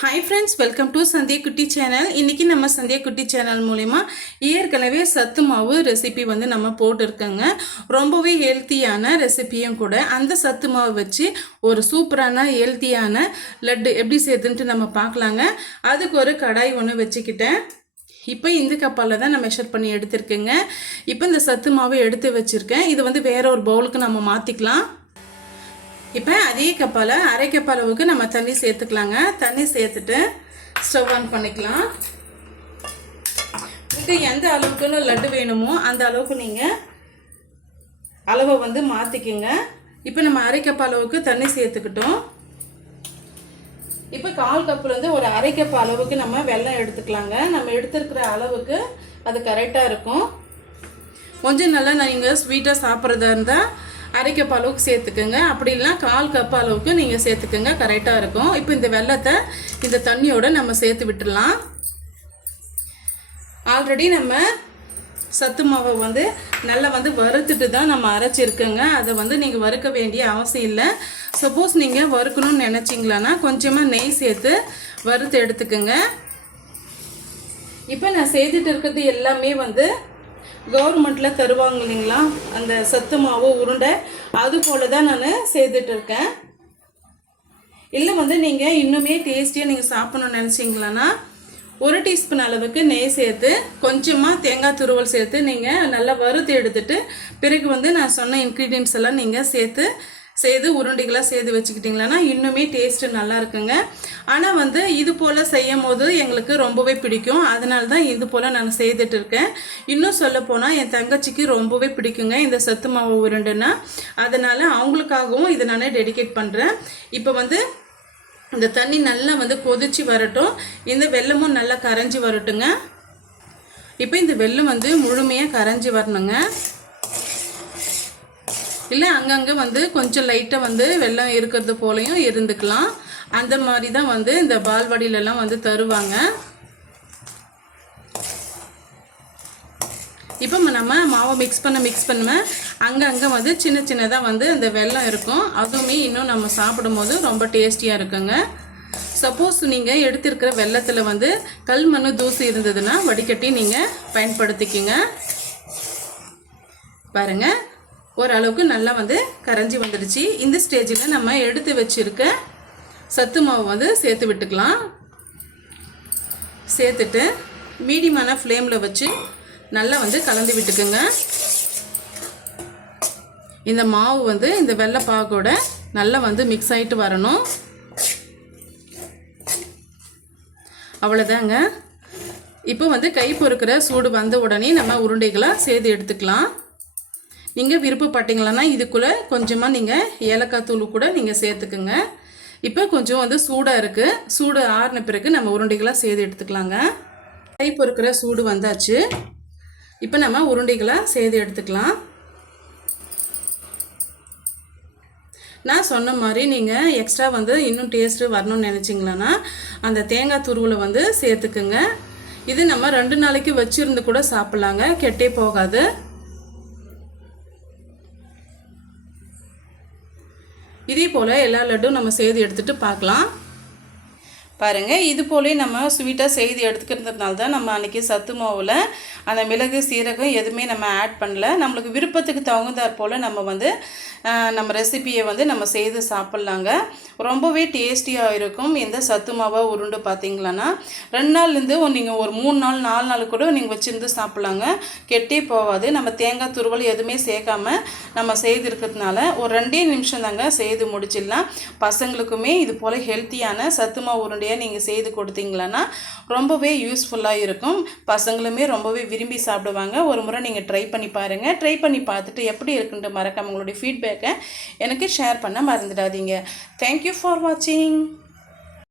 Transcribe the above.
Hi friends welcome to Sandhya குட்டி channel இன்றைக்கி நம்ம சந்தியா குட்டி சேனல் மூலிமா ஏற்கனவே சத்து மாவு ரெசிபி வந்து நம்ம போட்டிருக்கோங்க. ரொம்பவே ஹெல்த்தியான ரெசிபியும் கூட. அந்த சத்து மாவு வச்சு ஒரு சூப்பரான ஹெல்த்தியான லட்டு எப்படி செய்யுதுன்ட்டு நம்ம பார்க்கலாங்க. அதுக்கு ஒரு கடாய் ஒன்று வச்சுக்கிட்டேன். இப்போ இந்த கப்பால் தான் நான் மெஷர் பண்ணி எடுத்திருக்கேங்க. இப்போ இந்த சத்து மாவை எடுத்து வச்சுருக்கேன். இது வந்து வேற ஒரு பவுலுக்கு நம்ம மாற்றிக்கலாம் இப்போ அதே கப்பால் அரை கப் அளவுக்கு நம்ம தண்ணி சேர்த்துக்கலாங்க. தண்ணி சேர்த்துட்டு ஸ்டவ் ஆன் பண்ணிக்கலாம். உங்களுக்கு எந்த அளவுக்குன்னு லட்டு வேணுமோ அந்த அளவுக்கு நீங்கள் அளவை வந்து மாற்றிக்கிங்க இப்போ நம்ம அரை கப் அளவுக்கு தண்ணி சேர்த்துக்கிட்டோம். இப்போ கால் கப்புலேருந்து ஒரு அரை கப் அளவுக்கு நம்ம வெள்ளம் எடுத்துக்கலாங்க. நம்ம எடுத்துருக்கிற அளவுக்கு அது கரெக்டாக இருக்கும். கொஞ்சம் நல்லா நீங்கள் ஸ்வீட்டாக சாப்பிட்றதா இருந்தால் அரை கப் அளவுக்கு சேர்த்துக்குங்க. அப்படி இல்லைனா கால் கப் அளவுக்கு நீங்கள் சேர்த்துக்குங்க. கரெக்டாக இருக்கும். இப்போ இந்த வெள்ளத்தை இந்த தண்ணியோடு நம்ம சேர்த்து விட்டுடலாம் ஆல்ரெடி நம்ம சத்து மாவை வந்து நல்லா வந்து வறுத்துட்டு தான் நம்ம அரைச்சிருக்கோங்க. அதை வந்து நீங்கள் வறுக்க வேண்டிய அவசியம் இல்லை. சப்போஸ் நீங்கள் வறுக்கணும்னு நினச்சிங்களான்னா கொஞ்சமாக நெய் சேர்த்து வறுத்து எடுத்துக்கோங்க. இப்போ நான் செய்துட்டு இருக்கிறது எல்லாமே வந்து கவர்மெண்ட்டில் தருவாங்க இல்லைங்களா? அந்த சத்து மாவு உருண்டை அது போல தான் நான் செய்துட்டு இருக்கேன் இல்லை வந்து நீங்கள் இன்னுமே டேஸ்டியாக நீங்கள் சாப்பிட்ணுன்னு நினச்சிங்களான்னா ஒரு டீஸ்பூன் அளவுக்கு நெய் சேர்த்து கொஞ்சமாக தேங்காய் துருவல் சேர்த்து நீங்கள் நல்லா வறுத்து எடுத்துட்டு பிறகு வந்து நான் சொன்ன இன்க்ரீடியன்ஸ் எல்லாம் நீங்கள் சேர்த்து செய்து உருண்டைகளாக செய்து வச்சுக்கிட்டிங்களன்னா இன்னுமே டேஸ்ட்டு நல்லா இருக்குங்க ஆனால் வந்து இது போல் செய்யும் போது எங்களுக்கு ரொம்பவே பிடிக்கும். அதனால தான் இது போல் நான் செய்துட்டு இருக்கேன். இன்னும் சொல்ல போனால் என் தங்கச்சிக்கு ரொம்பவே பிடிக்குங்க இந்த சத்து மாவு உருண்டைன்னா. அதனால் அவங்களுக்காகவும் இதை நான் டெடிகேட் பண்ணுறேன் இப்போ வந்து இந்த தண்ணி நல்லா வந்து கொதிச்சு வரட்டும். இந்த வெள்ளமும் நல்லா கரைஞ்சி வரட்டுங்க. இப்போ இந்த வெள்ளம் வந்து முழுமையாக கரைஞ்சி வரணுங்க. இல்லை அங்கங்கே வந்து கொஞ்சம் லைட்டாக வந்து வெள்ளம் இருக்கிறது போலையும் இருந்துக்கலாம். அந்த மாதிரி தான் வந்து இந்த பால்வாடியிலலாம் வந்து தருவாங்க. இப்போ நம்ம மாவை மிக்ஸ் பண்ண மிக்ஸ் பண்ண அங்கங்கே வந்து சின்ன சின்னதாக வந்து அந்த வெள்ளம் இருக்கும். அதுவுமே இன்னும் நம்ம சாப்பிடும்போது ரொம்ப டேஸ்டியாக இருக்குங்க. சப்போஸ் நீங்கள் எடுத்திருக்கிற வெள்ளத்தில் வந்து கல் மண் தூசி இருந்ததுன்னா வடிகட்டி நீங்கள் பயன்படுத்திக்கிங்க. பாருங்கள் ஓரளவுக்கு நல்லா வந்து கரைஞ்சி வந்துடுச்சு. இந்த ஸ்டேஜில் நம்ம எடுத்து வச்சுருக்க சத்து மாவு வந்து சேர்த்து விட்டுக்கலாம். சேர்த்துட்டு மீடியமான ஃப்ளேமில் வச்சு நல்லா வந்து கலந்து விட்டுக்குங்க. இந்த மாவு வந்து இந்த வெள்ளை பாகோட நல்லா வந்து மிக்ஸ் ஆகிட்டு வரணும். அவ்வளோதாங்க இப்போ வந்து கை பொறுக்கிற சூடு வந்த உடனே நம்ம உருண்டைகளை சேர்த்து எடுத்துக்கலாம். நீங்கள் விருப்பப்பட்டீங்களன்னா இதுக்குள்ளே கொஞ்சமாக நீங்கள் ஏலக்காய் தூள் கூட நீங்கள் சேர்த்துக்குங்க. இப்போ கொஞ்சம் வந்து சூடாக இருக்குது சூடு ஆறின பிறகு நம்ம உருண்டைகளாக செய்து எடுத்துக்கலாங்க. கை பொறுக்கிற சூடு வந்தாச்சு. இப்போ நம்ம உருண்டைகளாக செய்து எடுத்துக்கலாம். நான் சொன்ன மாதிரி நீங்கள் எக்ஸ்ட்ரா வந்து இன்னும் டேஸ்ட்டு வரணும்னு நினச்சிங்களன்னா அந்த தேங்காய் துருவில் வந்து சேர்த்துக்குங்க. இது நம்ம ரெண்டு நாளைக்கு வச்சுருந்து கூட சாப்பிட்லாங்க. கெட்டே போகாது. இதே போல் எல்லா லட்டும் நம்ம சேர்த்து எடுத்துகிட்டு பார்க்கலாம். பாருங்கள் இது போலே நம்ம ஸ்வீட்டாக செய்து எடுத்துக்கிறதுனால தான் நம்ம அன்றைக்கி சத்து மாவில் அந்த மிளகு சீரகம் எதுவுமே நம்ம ஆட் பண்ணல. நம்மளுக்கு விருப்பத்துக்கு தகுந்தாற் போல் நம்ம வந்து நம்ம ரெசிப்பியை வந்து நம்ம செய்து சாப்பிட்லாங்க. ரொம்பவே டேஸ்டியாக இருக்கும் இந்த சத்து மாவை உருண்டு பார்த்தீங்களான்னா ரெண்டு நாள்லேருந்து நீங்கள் ஒரு மூணு நாள் நாலு நாள் கூட நீங்கள் வச்சுருந்து சாப்பிட்லாங்க. கெட்டே போகாது நம்ம தேங்காய் துருவல் எதுவுமே சேர்க்காம நம்ம செய்திருக்கிறதுனால ஒரு ரெண்டே நிமிஷம் தாங்க செய்து முடிச்சிடலாம். பசங்களுக்குமே இது போல் ஹெல்த்தியான சத்து மாவு உருண்டையை நீங்கள் செய்து கொடுத்தீங்களான்னா ரொம்பவே யூஸ்ஃபுல்லாக இருக்கும். பசங்களுமே ரொம்பவே விரும்பி சாப்பிடுவாங்க. ஒரு முறை நீங்கள் ட்ரை பண்ணி பாருங்கள் ட்ரை பண்ணி பார்த்துட்டு எப்படி இருக்குன்ட்டு மறக்காம உங்களுடைய ஃபீட்பேக்கை எனக்கு ஷேர் பண்ண மறந்துடாதீங்க. தேங்க்யூ ஃபார் வாட்சிங்